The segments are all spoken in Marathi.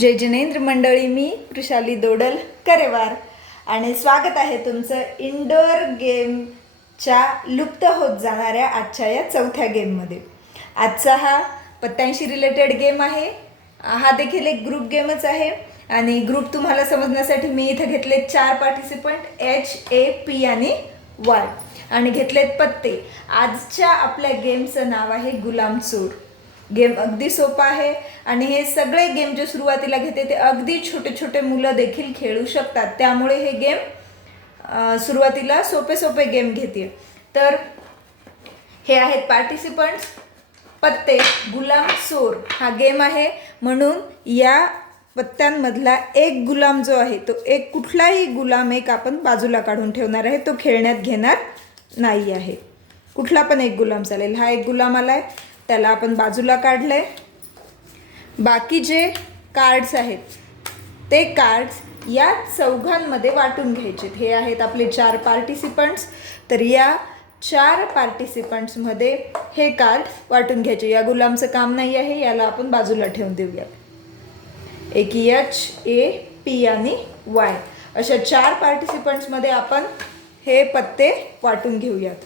जय जिनेंद्र मंडळी मी वृषाली दोडल करेवार. आणि स्वागत आहे तुमचं इंडोर गेमच्या लुप्त होत जाणाऱ्या आजच्या या चौथ्या गेममध्ये आजचा हा पत्त्यांशी रिलेटेड गेम आहे. हा देखील एक ग्रुप गेमच आहे. आणि ग्रुप तुम्हाला समजण्यासाठी मी इथं घेतले चार पार्टिसिपंट एच ए पी आणि वाय आणि घेतलेत पत्ते. आजच्या आपल्या गेमचं नाव आहे गुलाम चोर गेम अगदी सोपा आहे. आणि हे सगळे गेम जे सुरुवातीला घेते ते अगदी छोटे छोटे मुलं देखील खेळू शकतात. त्यामुळे हे गेम सुरुवातीला सोपे सोपे गेम घेते. तर हे आहेत पार्टिसिपंट्स पत्ते गुलाम चोर हा गेम आहे. म्हणून या पत्त्यांमधला एक गुलाम जो आहे तो एक कुठलाही गुलाम एक आपण बाजूला काढून ठेवणार आहे. तो खेळण्यात घेणार नाही आहे. कुठला पण एक गुलाम चालेल. हा एक गुलाम आला आहे त्याला आपण बाजूला काढलं आहे बाकी जे कार्ड्स आहेत ते कार्ड्स या चौघांमध्ये वाटून घ्यायचे हे आहेत आपले चार पार्टिसिपंट्स तर या चार पार्टिसिपंट्समध्ये हे कार्ड वाटून घ्यायचे. या गुलामचं काम नाही आहे याला आपण बाजूला ठेवून देऊयात. एक एच ए पी आणि वाय अशा चार पार्टिसिपंट्समध्ये आपण हे पत्ते वाटून घेऊयात.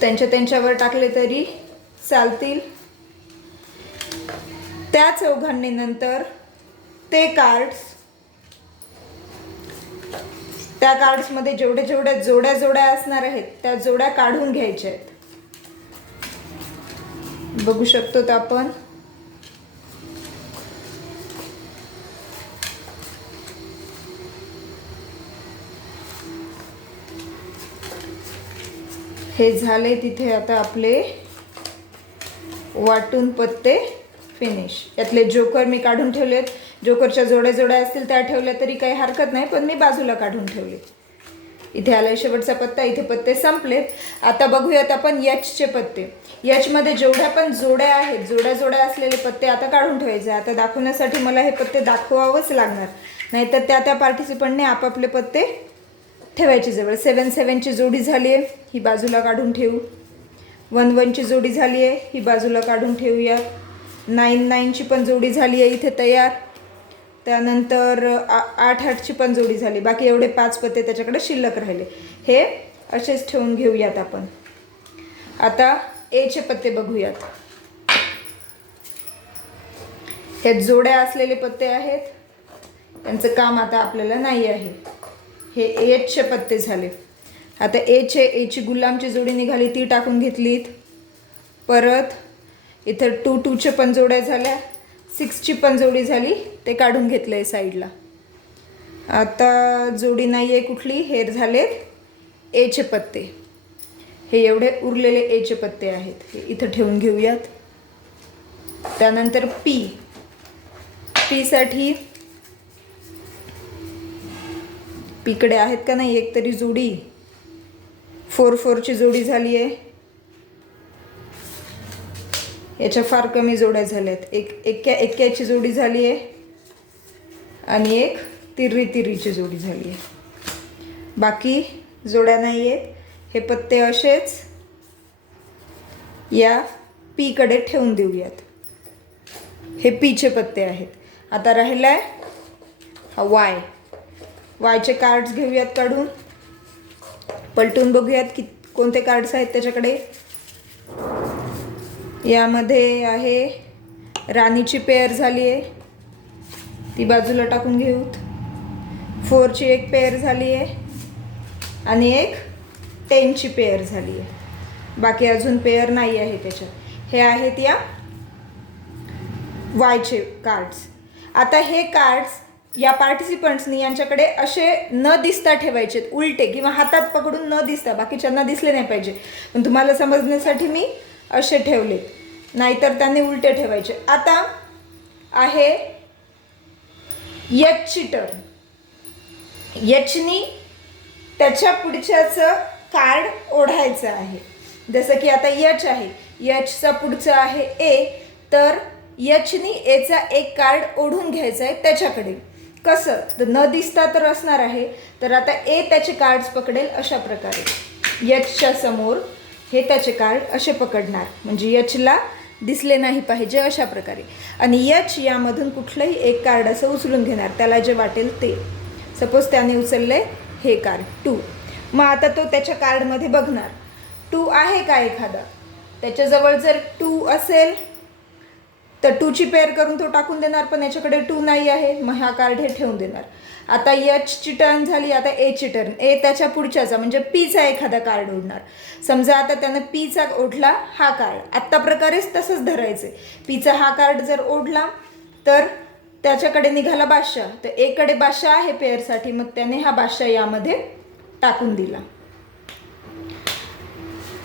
त्यांच्या त्यांच्यावर टाकले तरी चालतील. त्या चौघांनी नंतर ते कार्ड्स त्या कार्ड्समध्ये जेवढे जेवढ्या जोड्या जोड्या असणार आहेत त्या जोड्या काढून घ्यायच्या आहेत. बघू शकतो आपण. हे झाले तिथे आता आपले वाटून पत्ते फिनिश यातले जोकर मी काढून ठेवलेत. जोकरच्या जोड्या जोड्या असतील त्या ठेवल्या तरी काही हरकत नाही पण मी बाजूला काढून ठेवले. इथे आलाय शेवटचा पत्ता इथे पत्ते संपलेत. आता बघूयात आपण यचचे पत्ते. यचमध्ये जेवढ्या पण जोड्या आहेत जोड्या जोड्या असलेले पत्ते आता काढून ठेवायचे. आता दाखवण्यासाठी मला हे पत्ते दाखवावंच लागणार. नाहीतर त्या त्या पार्टिसिपंटने आपापले पत्ते ठेवायची जवळ. सेवन सेवनची जोडी झाली आहे ही बाजूला काढून ठेवू. वन वनची जोडी झाली आहे ही बाजूला काढून ठेवूया. नाईन नाईनची पण जोडी झाली आहे इथे तयार. त्यानंतर आ- आठ आठची पण जोडी झाली. बाकी एवढे पाच पत्ते त्याच्याकडे शिल्लक राहिले. हे असेच ठेवून घेऊयात आपण. आता एचे पत्ते बघूयात. हे जोड्या असलेले पत्ते आहेत. त्यांचं काम आता आपल्याला नाही आहे. हे एचचे पत्ते झाले. आता एचे एची गुलामची जोडी निघाली ती टाकून घेतलीत. परत इथं टू टूचे पण जोड्या झाल्या सिक्सची पण जोडी झाली ते काढून घेतलं आहे साईडला. आता जोडी नाही आहे कुठली हे झालेत एचे पत्ते. हे एवढे उरलेले एचे पत्ते आहेत हे इथं ठेवून घेऊयात. त्यानंतर पी पीसाठी पीकडे आहेत का नाही एक तरी जोडी. फोर फोरची जोडी झाली आहे. याच्या फार कमी जोड्या झाल्यात. एक एक्क्या एक्क्याची जोडी झाली आहे. आणि एक तिर्री तिर्रीची जोडी झाली आहे. बाकी जोड्या नाही आहेत. हे पत्ते असेच या पीकडे ठेवून देऊयात. हे पीचे पत्ते आहेत. आता राहिलाय हा वाय. वायचे कार्ड्स घेऊयात काढून. पलटून बघूयात कि कोणते कार्ड्स आहेत त्याच्याकडे. यामध्ये आहे राणीची पेअर झाली आहे. ती बाजूला टाकून घेऊत. फोरची एक पेअर झाली आहे. आणि एक टेनची पेअर झाली आहे. बाकी अजून पेअर नाही आहे त्याच्यात. हे आहेत या वायचे कार्ड्स आता हे कार्ड्स या पार्टिसिपंट्सनी यांच्याकडे असे न दिसता ठेवायचे उलटे किंवा हातात पकडून न दिसता बाकीच्यांना दिसले नाही पाहिजे. पण तुम्हाला समजण्यासाठी मी असे ठेवले नाहीतर त्यांनी उलटे ठेवायचे. आता आहे यचची टर्न यचनी त्याच्या पुढच्याचं कार्ड ओढायचं आहे. जसं की आता यच आहे. यचचा पुढचं आहे ए तर यचनी एचा एक कार्ड ओढून घ्यायचा आहे त्याच्याकडे. कसं तर न दिसता तर असणार आहे. तर आता ए त्याचे कार्ड्स पकडेल अशा प्रकारे. यचच्या समोर हे त्याचे कार्ड असे पकडणार. म्हणजे यचला दिसले नाही पाहिजे अशा प्रकारे. आणि यच यामधून कुठलंही एक कार्ड असं उचलून घेणार. त्याला जे वाटेल ते. सपोज त्याने उचलले हे कार्ड टू मग आता तो त्याच्या कार्डमध्ये बघणार. टू आहे का एखादा? त्याच्याजवळ जर टू असेल तर टूची पेअर करून तो टाकून देणार पण याच्याकडे टू नाही आहे. मग हा कार्ड हे ठेवून देणार. आता यचची टर्न झाली आता एची टर्न ए त्याच्या पुढच्याचा म्हणजे पीचा एखादा कार्ड ओढणार समजा आता त्यानं पीचा ओढला हा कार्ड आत्ता प्रकारेच तसंच धरायचे पीचा हा कार्ड जर ओढला तर त्याच्याकडे निघाला बादशाह. तर एकडे बादशाह आहे पेअरसाठी मग त्याने हा बादशाह यामध्ये टाकून दिला.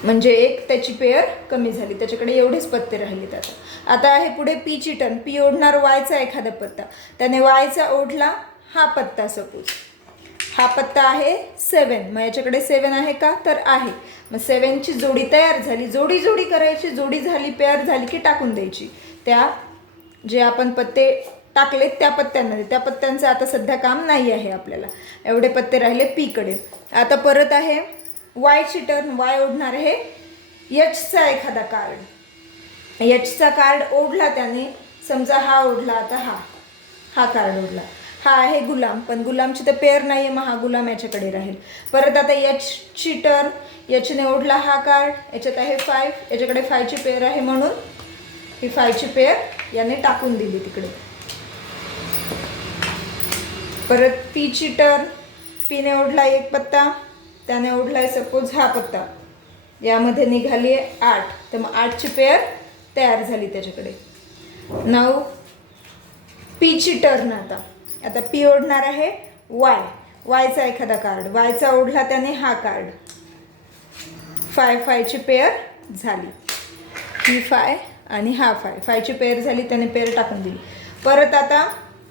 म्हणजे एक त्याची पेअर कमी झाली. त्याच्याकडे एवढेच पत्ते राहिलेत आता आता आहे पुढे पीची टर्न पी ओढणार वायचा एखादा पत्ता. त्याने वायचा ओढला हा पत्ता सपोज. हा पत्ता आहे सेवन मग याच्याकडे सेवन आहे का? तर आहे. मग सेवनची जोडी तयार झाली. जोडी जोडी करायची. जोडी झाली पेअर झाली की टाकून द्यायची. त्या जे आपण पत्ते टाकलेत त्या पत्त्यांमध्ये. त्या पत्त्यांचं आता सध्या काम नाही आहे आपल्याला. एवढे पत्ते राहिले पीकडे आता परत आहे वायची टर्न वाय ओढणार आहे. यचचा एखादा कार्ड यचचा कार्ड ओढला त्याने समजा हा ओढला आता हा. हा कार्ड ओढला. हा आहे गुलाम पण गुलामची तर पेअर नाही आहे मग हा गुलाम याच्याकडे राहील. परत आता यचची टर्न यचने ओढला हा कार्ड याच्यात आहे फाईव्ह याच्याकडे फायची पेअर आहे म्हणून. ही फायची पेअर याने टाकून दिली तिकडे. परत पीची टर्न पीने ओढला एक पत्ता. त्याने ओढलाय सपोज हा पत्ता. यामध्ये निघाली आहे आठ. तर मग आठची पेअर तयार झाली त्याच्याकडे. नऊ पीची टर्न आता. आता पी ओढणार आहे वाय वायचा एखादा कार्ड वायचा ओढला त्याने हा कार्ड फाय फायची पेअर झाली. ही फाय आणि हा फाय फायची पेअर झाली त्याने पेअर टाकून दिली. परत आता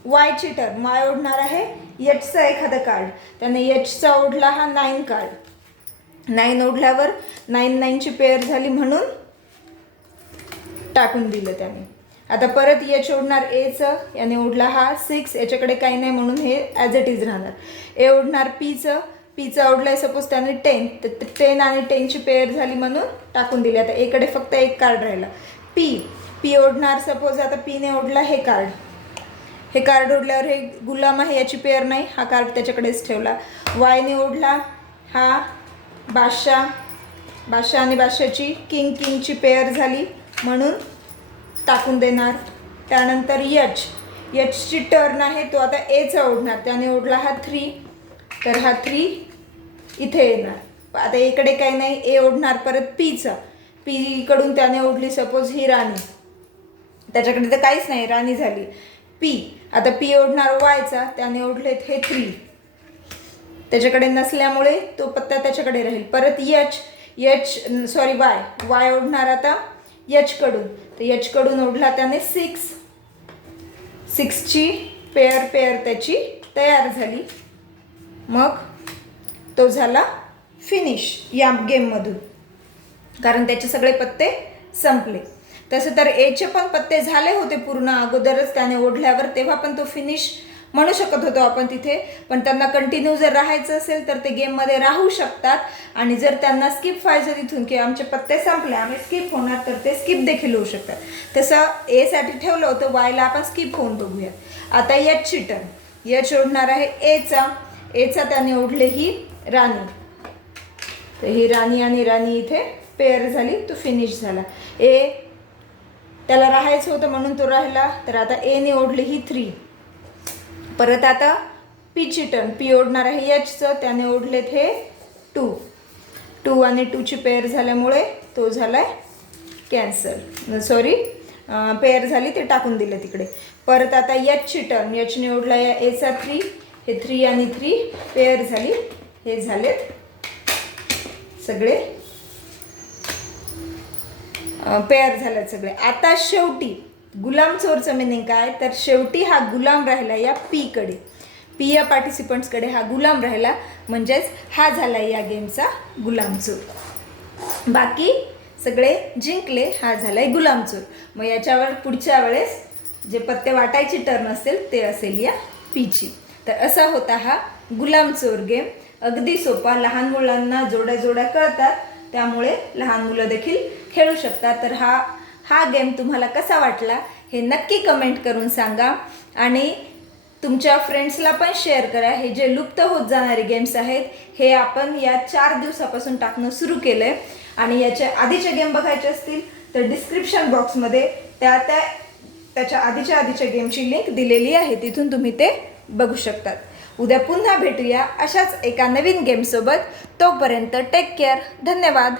वायची टर्न वाय ओढणार आहे यचचा एखादा कार्ड त्याने यचचा ओढला हा नाईन कार्ड नाईन ओढल्यावर नाईन नाईनची पेअर झाली म्हणून टाकून दिलं त्याने. आता परत एच ओढणार एचं याने ओढला हा सिक्स याच्याकडे काही नाही म्हणून हे ॲज इट इज राहणार. ए ओढणार पीचं पीचं आहे सपोज त्याने टेन तर टेन आणि टेनची पेअर झाली म्हणून टाकून दिली. आता एकडे फक्त एक कार्ड राहिला. पी पी ओढणार सपोज आता पीने ओढला हे कार्ड हे कार्ड ओढल्यावर हे गुलाम आहे याची पेअर नाही हा कार्ड त्याच्याकडेच ठेवला. वायने ओढला हा बादशाह बादशाह आणि बादशाची किंग किंगची पेअर झाली म्हणून टाकून देणार. त्यानंतर यच यचची टर्न आहे तो आता एचा ओढणार. त्याने ओढला हा थ्री तर हा थ्री इथे येणार. आता इकडे काही नाही ए ओढणार परत पीचा. पीकडून त्याने ओढली सपोज ही राणी. त्याच्याकडे तर काहीच नाही राणी झाली. पी आता पी ओढणार वायचा त्याने ओढलेत हे थ्री त्याच्याकडे नसल्यामुळे तो पत्ता त्याच्याकडे राहील. परत H H sorry Y Y ओढणार आता यचकडून तर यचकडून ओढला त्याने सिक्स सिक्सची पेअर पेअर त्याची तयार झाली. मग तो झाला फिनिश या गेममधून कारण त्याचे सगळे पत्ते संपले. तसं तर एचे पण पत्ते झाले होते पूर्ण अगोदरच त्याने ओढल्यावर तेव्हा पण तो फिनिश म्हणू शकत होतो आपण तिथे. पण त्यांना कंटिन्यू जर राहायचं असेल तर ते गेममध्ये राहू शकतात. आणि जर त्यांना स्किप व्हायचं तिथून की आमचे पत्ते संपले आम्ही स्किप होणार तर ते स्किप देखील होऊ शकतात. तसं एसाठी ठेवलं होतं वायला आपण स्किप होऊन बघूया. आता यच चिटन यच ओढणार आहे एचा एचा त्याने ओढले ही राणी. तर ही राणी आणि राणी इथे पेअर झाली तो फिनिश झाला. ए त्याला राहायचं होतं म्हणून तो राहिला. तर आता एने ओढली ही थ्री परत आता पीची टर्न पी ओढणार आहे यचचं त्याने ओढलेत हे टू टू आणि टूची पेअर झाल्यामुळे तो झालाय कॅन्सल सॉरी पेअर झाली ते टाकून दिलं तिकडे. परत आता यचची टर्न यचने ओढला या एचा थ्री हे थ्री आणि थ्री पेअर झाली. हे झालेत सगळे पेअर झालं सगळे. आता शेवटी गुलाम चोरचं मिनिंग काय? तर शेवटी हा गुलाम राहिला या पीकडे. पी या पार्टिसिपंट्सकडे हा गुलाम राहिला. म्हणजेच हा झाला या गेमचा गुलाम चोर. बाकी सगळे जिंकले हा झालाय गुलाम चोर. मग याच्यावर पुढच्या वेळेस जे पत्ते वाटायची टर्न असेल ते असेल या पीची. तर असा होता हा गुलाम चोर गेम. अगदी सोपा लहान मुलांना जोड्या जोड्या कळतात. त्यामुळे लहान मुलं देखील खेळू शकतात. तर हा हा गेम तुम्हाला कसा वाटला हे नक्की कमेंट करून सांगा. आणि तुमच्या फ्रेंड्सला पण शेअर करा. हे जे लुप्त होत जाणारे गेम्स आहेत हे आपण या चार दिवसापासून टाकणं सुरू केलं आहे आणि याच्या आधीचे गेम बघायचे असतील तर डिस्क्रिप्शन बॉक्समध्ये त्या त्या त्याच्या आधीच्या आधीच्या गेमची लिंक दिलेली आहे. तिथून तुम्ही ते बघू शकतात. उद्या पुन्हा भेटूया अशाच एका नवीन गेमसोबत. तोपर्यंत टेक केअर धन्यवाद.